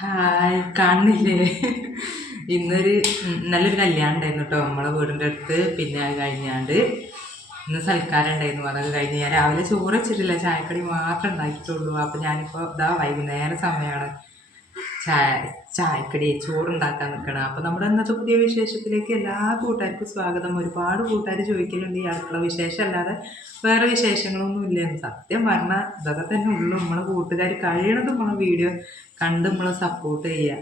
Hi കാണില്ലേ? ഇന്നൊരു നല്ലൊരു കല്യാണം ഉണ്ടായിരുന്നു കേട്ടോ നമ്മളെ വീടിന്റെ അടുത്ത്. പിന്നെ അത് കഴിഞ്ഞാണ്ട് ഇന്ന് സൽക്കാരം ഉണ്ടായിരുന്നു. അതൊക്കെ കഴിഞ്ഞ് ഞാൻ രാവിലെ ചോറ് വെച്ചിട്ടില്ല. ചായക്കടി മാത്രം ഉണ്ടാക്കിയിട്ടുള്ളൂ. അപ്പം ഞാനിപ്പോൾ ഇതാ വൈകുന്നേരം സമയമാണ്. ചായ ചായക്കടി ചോറുണ്ടാക്കാൻ നിൽക്കണം അപ്പം നമ്മുടെ ഇന്നത്തെ പുതിയ വിശേഷത്തിലേക്ക് എല്ലാ കൂട്ടുകാർക്കും സ്വാഗതം. ഒരുപാട് കൂട്ടുകാർ ചോദിക്കലുണ്ട് ഈ അടുക്കള വിശേഷം അല്ലാതെ വേറെ വിശേഷങ്ങളൊന്നും ഇല്ല. സത്യം പറഞ്ഞാൽ ഇതൊക്കെ തന്നെ ഉള്ളൂ. നമ്മളെ കൂട്ടുകാർ കഴിയണത് നമ്മളെ വീഡിയോ കണ്ട് നമ്മളെ സപ്പോർട്ട് ചെയ്യുക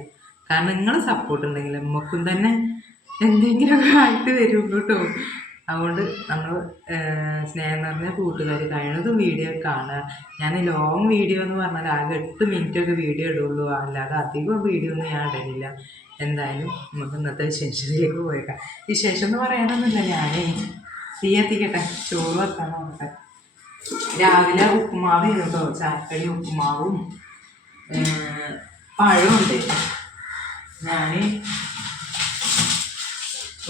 കാരണം നിങ്ങൾ സപ്പോർട്ട് ഉണ്ടെങ്കിൽ നമുക്കും തന്നെ എന്തെങ്കിലുമൊക്കെ ആയിട്ട് വരുള്ളൂ കേട്ടോ അതുകൊണ്ട് നമ്മൾ സ്നേഹം നിറഞ്ഞ കൂട്ടുകാർ കഴിയണതും വീഡിയോ കാണുക. ഞാൻ ലോങ് വീഡിയോ എന്ന് പറഞ്ഞാൽ ആകെ എട്ട് മിനിറ്റ് ഒക്കെ വീഡിയോ ഇടുള്ളൂ. അല്ലാതെ അധികം വീഡിയോ ഒന്നും ഞാൻ ഇടലില്ല. എന്തായാലും നമുക്ക് ഇന്നത്തെ വിശേഷത്തിലേക്ക് പോയേക്കാം. വിശേഷം എന്ന് പറയാനൊന്നുമില്ല. ഞാനേ തീ എത്തിക്കട്ടെ ചോറ് വെക്കാൻ നോക്കട്ടെ. രാവിലെ ഉപ്പുമാവ് കേട്ടോ ചാക്കടി ഉപ്പുമാവും. ഉണ്ട്. ഞാൻ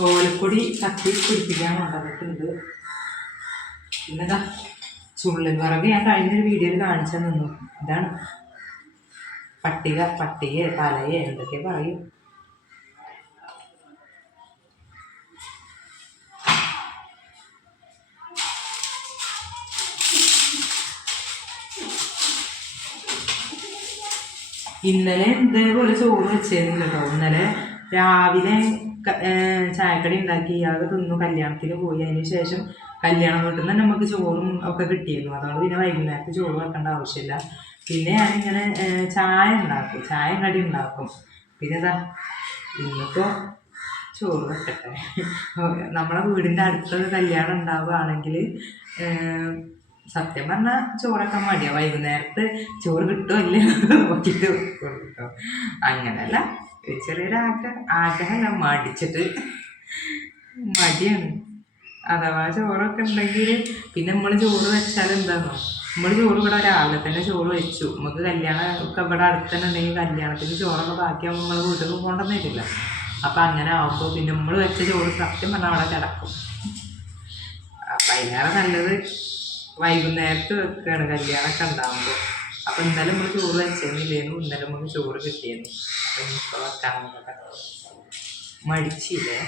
ഓലക്കൊടി കത്തി പിടിപ്പിക്കാൻ കൊണ്ടുവന്നിട്ടുണ്ട് പിന്നെതാ ചുള്ളൻ വിറക് ഞാൻ കഴിഞ്ഞൊരു വീഡിയോയിൽ കാണിച്ചു നിന്നു ഇതാണ് പട്ടിക പട്ടിക തലയെ എന്തൊക്കെ പറയും. ഇന്നലെ ഇതേപോലെ ചോറ് വെച്ചിരുന്നില്ല കേട്ടോ. ഇന്നലെ രാവിലെ ചായക്കടി ഉണ്ടാക്കി അത് തിന്നു കല്യാണത്തിന് പോയി. അതിന് ശേഷം കല്യാണം വീട്ടിൽ നിന്ന് നമുക്ക് ചോറും ഒക്കെ കിട്ടിയിരുന്നു. അതുകൊണ്ട് പിന്നെ വൈകുന്നേരത്ത് ചോറ് വെക്കേണ്ട ആവശ്യമില്ല. പിന്നെ ഞാനിങ്ങനെ ചായ ഉണ്ടാക്കും. ചായ കടി ഉണ്ടാക്കും. പിന്നെ ഇതാ ഇന്നിപ്പോൾ ചോറ് വെക്കട്ടെ. നമ്മളെ വീടിന്റെ അടുത്തൊരു കല്യാണം ഉണ്ടാവുകയാണെങ്കിൽ സത്യം പറഞ്ഞാൽ ചോറൊക്കെ മടിയാ വൈകുന്നേരത്ത് ചോറ് കിട്ടുമല്ലേ? നോക്കിയിട്ട് അങ്ങനല്ല ഒരു ചെറിയൊരു ആഗ്രഹം ആഗ്രഹമല്ല മടിച്ചിട്ട് മടിയാണ്. അഥവാ ചോറൊക്കെ ഉണ്ടെങ്കിൽ പിന്നെ നമ്മൾ ചോറ് വെച്ചാൽ എന്താണോ നമ്മൾ ചോറ് ഇവിടെ രാവിലെ തന്നെ ചോറ് വെച്ചു. നമുക്ക് കല്യാണം ഒക്കെ ഇവിടെ അടുത്ത് തന്നെ ഉണ്ടെങ്കിൽ കല്യാണത്തിന് ചോറൊക്കെ ബാക്കിയാകുമ്പോൾ നമ്മൾ വീട്ടിൽ കൊണ്ടുവന്നിട്ടില്ല അപ്പം അങ്ങനെ ആകുമ്പോൾ പിന്നെ നമ്മൾ വെച്ച ചോറ് സത്യം പറഞ്ഞാൽ അവിടെ കിടക്കും. അപ്പം അതിനേറെ നല്ലത് വൈകുന്നേരത്ത് വെക്കുകയാണ് കല്യാണമൊക്കെ ഉണ്ടാകുമ്പോൾ അപ്പം ഇന്നലെ നമ്മൾ ചോറ് വെച്ചെന്നില്ലേന്നു ഇന്നലെ നമുക്ക് ചോറ് കിട്ടിയിരുന്നു അപ്പം വെക്കാൻ മടിച്ചില്ലേ?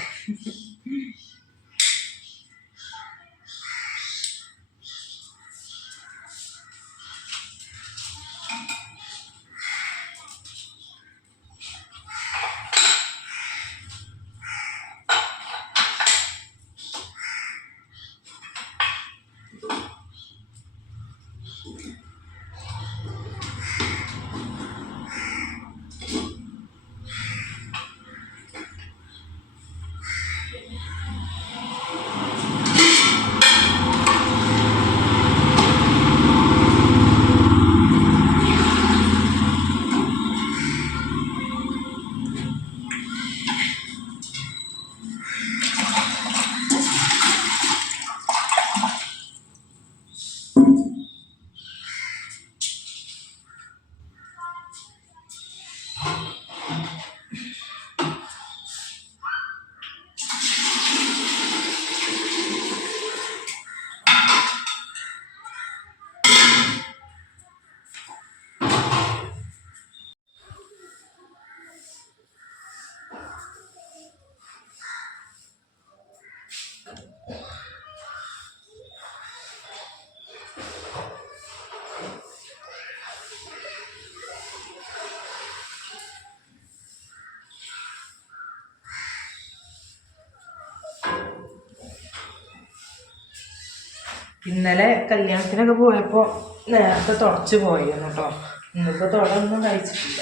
ഇന്നലെ കല്യാണത്തിനൊക്കെ പോയപ്പോൾ നേരത്തെ തുടച്ച് പോയിരുന്നു കേട്ടോ ഇന്നിപ്പോൾ തുടൊന്നും കഴിച്ചിട്ടില്ല.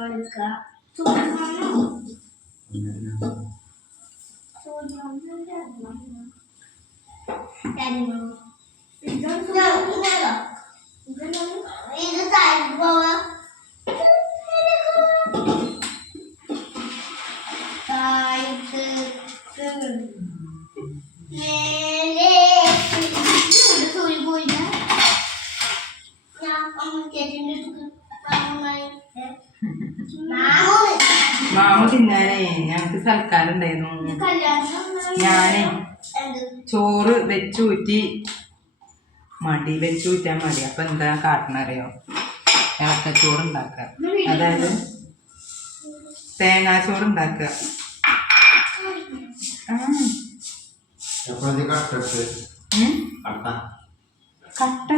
കൊണ്ടുപോയിക്കുക ഇത് താഴെ പോവാ താഴത്ത് മേലെ സൂര്യ പോയില്ല ഞാൻ അമ്മക്കേറ്റിന്റെ മാമോ തിന്നാനേ ഞങ്ങക്ക് സൽക്കാരം ഉണ്ടായിരുന്നു. ഞാനേ. ചോറ് വെച്ചൂറ്റി മടി വെച്ചൂറ്റാൻ മടി. അപ്പൊ എന്താ കാട്ടണറിയോ? ഇളക്കച്ചോറ് ഉണ്ടാക്കുക അതായത് തേങ്ങാച്ചോറ് ഉണ്ടാക്കുക കട്ട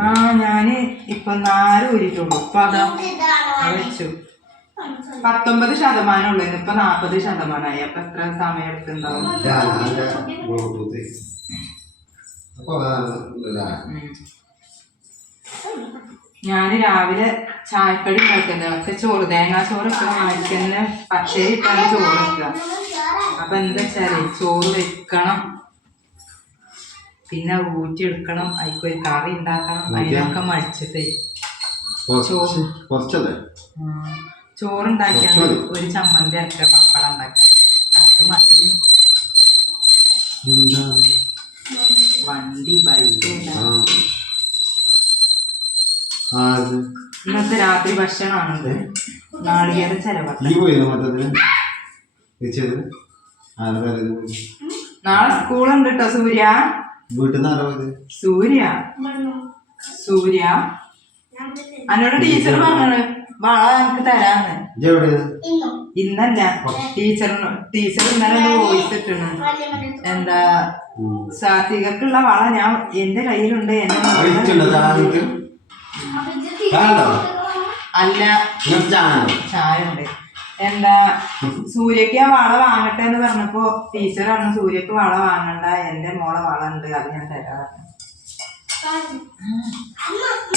ആ ഞാൻ ഇപ്പൊ നാല് ഊരിട്ടുള്ളൂ ഇപ്പൊ അത് വെച്ചു. പത്തൊമ്പത് ശതമാനം ഉള്ളു. ഇപ്പൊ നാപ്പത് ശതമാനമായി. അപ്പൊ എത്ര സമയം എടുത്തിണ്ടാവും. ഞാൻ രാവിലെ ചായക്കടി ഉണ്ടാക്കുന്നത് ഒക്കെ ചോറ് തേങ്ങാ ചോറ് ഒക്കെ വാങ്ങിക്കുന്ന പക്ഷേ ഇട്ടാണ് ചോറ് വെക്കുക അപ്പൊ എന്താ വെച്ചാൽ ചോറ് വെക്കണം. പിന്നെ ഊറ്റി എടുക്കണം അതിക്കൊരു കറി ഉണ്ടാക്കണം. അതിനൊക്കെ മടിച്ചിട്ട്. ചോറ് കുറച്ചല്ലേ? ഉം. ഒരു ചമ്മന്തി അരക്കുക പപ്പടം ഉണ്ടാക്കുക. അത് മതി. വണ്ടി ബൈക്ക് ആ. ആ ഇന്നത്തെ രാത്രി ഭക്ഷണമാണിത് നാളികേര നാളെ സ്കൂളുണ്ട് കേട്ടോ സൂര്യ. വീട്ടിൽ നിന്ന് സൂര്യ. സൂര്യ. എന്നോട് ടീച്ചർ പറഞ്ഞത് വള എനിക്ക് തരാന്ന്. ഇന്നല്ല. ടീച്ചർ ടീച്ചർ ഇന്നലെ വോയിസ് ഇട്ടിണ്. എന്താ? സാത്വികക്കുള്ള വള ഞാൻ എന്റെ കയ്യിലുണ്ട് അല്ല. ചായ ഉണ്ട്? എന്താ? സൂര്യക്ക് ഞാൻ വള വാങ്ങട്ടെ എന്ന് പറഞ്ഞപ്പോ ടീച്ചർ പറഞ്ഞു സൂര്യക്ക് വള വാങ്ങണ്ട എന്റെ മോളെ വള ഉണ്ട് അത് ഞാൻ തരാം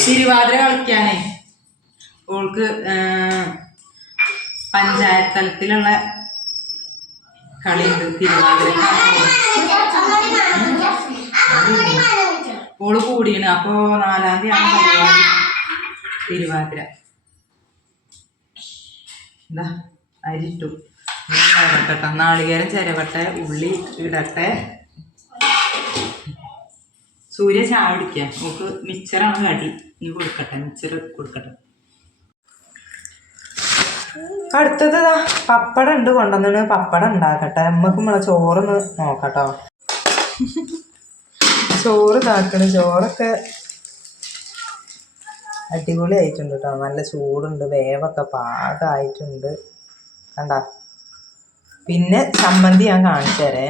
തിരുവാതിര കളിക്കാനേ. ഓൾക്ക് പഞ്ചായത്ത് തലത്തിലുള്ള കളിയുണ്ട് തിരുവാതിര ഓൾ കൂടിയാണ്. അപ്പോ നാലാം തീയതി തിരുവാതിര. എന്താ അരിട്ടു. ചിരവട്ടെ നാളികേരം ചിരവട്ടെ ഉള്ളി ഇടട്ടെ. സൂര്യ ചായ കുടിക്കാം നമുക്ക് മിച്ചറാണ് കടി. ഇനി കൊടുക്കട്ടെ. മിച്ചർ കൊടുക്കട്ടെ. അടുത്തത് പപ്പടം ഉണ്ട് കൊണ്ടുവന്നിട്ട് പപ്പടം ഉണ്ടാക്കട്ടെ നമുക്ക് നമ്മളെ ചോറൊന്ന് നോക്കട്ടോ. ചോറ് ഇതാക്കണ് ചോറൊക്കെ അടിപൊളി ആയിട്ടുണ്ട് കേട്ടോ നല്ല ചൂടുണ്ട്. വേവൊക്കെ പാകമായിട്ടുണ്ട് കണ്ട? പിന്നെ ചമ്മന്തി ഞാൻ കാണിച്ചു തരേ.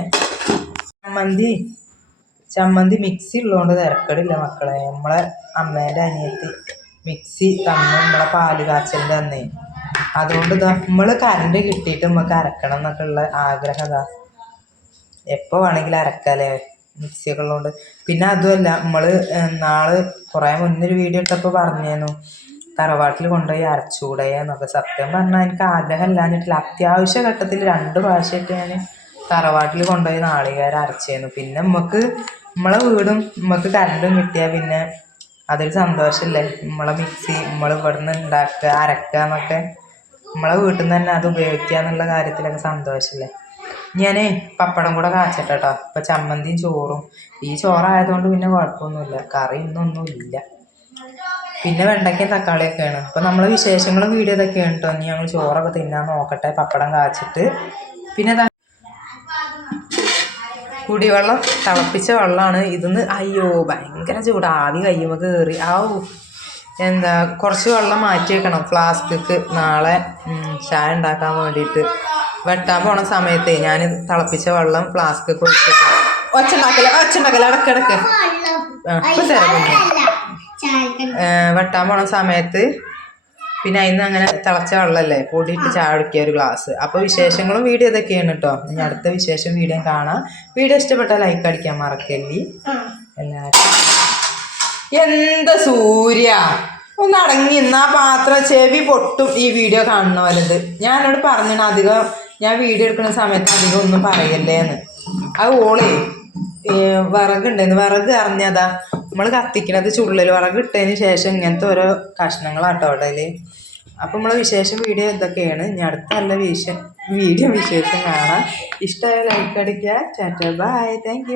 ചമ്മന്തി ചമ്മന്തി മിക്സി ഉള്ളതുകൊണ്ട് തിരക്കടില്ല മക്കളെ. നമ്മളെ അമ്മേന്റെ അനിയത്തി മിക്സി തന്നെ. നമ്മളെ പാൽ കാച്ചലിന്റെ അന്നേ. അതുകൊണ്ട് നമ്മൾ കറണ്ട് കിട്ടിയിട്ട് നമുക്ക് അരക്കണം എന്നൊക്കെ ഉള്ള ആഗ്രഹം ഇതാ. എപ്പോൾ വേണമെങ്കിലും അരക്കാമല്ലേ മിക്സിയൊക്കെ ഉള്ളതുകൊണ്ട് പിന്നെ അതുമല്ല നമ്മൾ നാൾ കുറേ മുന്നേ ഒരു വീഡിയോ ഇട്ടപ്പോൾ പറഞ്ഞേന്നു തറവാട്ടിൽ കൊണ്ടുപോയി അരച്ചുകൂടെ എന്നൊക്കെ. സത്യം പറഞ്ഞാൽ എനിക്ക് ആഗ്രഹം ഇല്ലാഞ്ഞിട്ടില്ല. അത്യാവശ്യ ഘട്ടത്തിൽ രണ്ട് പ്രാവശ്യമായിട്ട് ഞാൻ തറവാട്ടിൽ കൊണ്ടുപോയി നാളികേരം അരച്ചേന്നു പിന്നെ നമുക്ക് നമ്മളെ വീടും നമുക്ക് കറണ്ടും കിട്ടിയാൽ പിന്നെ അതൊരു സന്തോഷമല്ലേ നമ്മളെ മിക്സി നമ്മൾ ഇവിടുന്ന് ഉണ്ടാക്കുക അരക്കുക എന്നൊക്കെ നമ്മളെ വീട്ടിൽ നിന്ന് തന്നെ അത് ഉപയോഗിക്കുക എന്നുള്ള കാര്യത്തിലൊക്കെ സന്തോഷമല്ലേ ഞാൻ പപ്പടം കൂടെ കാച്ചട്ടെ ഇപ്പം ചമ്മന്തിയും ചോറും. ഈ ചോറായതുകൊണ്ട് പിന്നെ കുഴപ്പമൊന്നുമില്ല. കറി ഇന്നൊന്നും ഇല്ല. പിന്നെ വെണ്ടയ്ക്കയും തക്കാളിയൊക്കെയാണ്. അപ്പം നമ്മളെ വിശേഷങ്ങളും വീഡിയോ ഇതൊക്കെയാണ് കേട്ടോ ഇനി ഞങ്ങൾ ചോറൊക്കെ തിന്നാൻ നോക്കട്ടെ. പപ്പടം കാച്ചിട്ട്. പിന്നെ കുടിവെള്ളം. തിളപ്പിച്ച വെള്ളമാണ് ഇതിന്ന് അയ്യോ ഭയങ്കര ചൂട്. ആവി കയ്യുമ്പോൾ കയറി ആവൂ എന്താ കുറച്ച് വെള്ളം മാറ്റി വെക്കണം. ഫ്ലാസ്കിക്ക് നാളെ ചായ ഉണ്ടാക്കാൻ വേണ്ടിയിട്ട്. വെട്ടാൻ പോണ സമയത്ത് ഞാൻ തിളപ്പിച്ച വെള്ളം ഫ്ലാസ്കിക്ക് ഒഴിച്ചു ഒച്ച ഒച്ചുണ്ടാക്കല. ഒച്ച ഉണ്ടാക്കല ഇടക്കിടക്ക് വെട്ടാൻ പോണ സമയത്ത് പിന്നെ അതിന് അങ്ങനെ തിളച്ച വെള്ളമല്ലേ പൊടിയിട്ട് ചായ കുടിക്കുക ഒരു ഗ്ലാസ്. അപ്പോൾ വിശേഷങ്ങളും വീഡിയോ ഇതൊക്കെയാണ് കേട്ടോ ഇനി അടുത്ത വിശേഷം വീഡിയോ കാണാം. വീഡിയോ ഇഷ്ടപ്പെട്ടാൽ ലൈക്ക് അടിക്കാൻ മറക്കല്ലേ. എല്ലാവരും എന്താ സൂര്യ? ഒന്ന് അടങ്ങി നിന്നാ പാത്രം ചെവി പൊട്ടും ഈ വീഡിയോ കാണുന്ന പോലത് ഞാനോട് പറഞ്ഞു അധികം ഞാൻ വീഡിയോ എടുക്കുന്ന സമയത്ത് അധികം ഒന്നും പറയല്ലേ അത് ഓളേ വിറകുണ്ടെന്ന്. വിറക് അറിഞ്ഞതാ നമ്മൾ കത്തിക്കണത് ചുള്ളൽ വിറക് ഇട്ടതിന് ശേഷം ഇങ്ങനത്തെ ഓരോ കഷ്ണങ്ങളാട്ടോ അവിടെ അപ്പം നമ്മളെ വിശേഷം വീഡിയോ എന്തൊക്കെയാണ്? ഇനി അടുത്ത നല്ല വിശ വീഡിയോ വിശേഷം കാണാം. ഇഷ്ടമായ ലൈക്ക് അടിക്കുക. Chat bye thank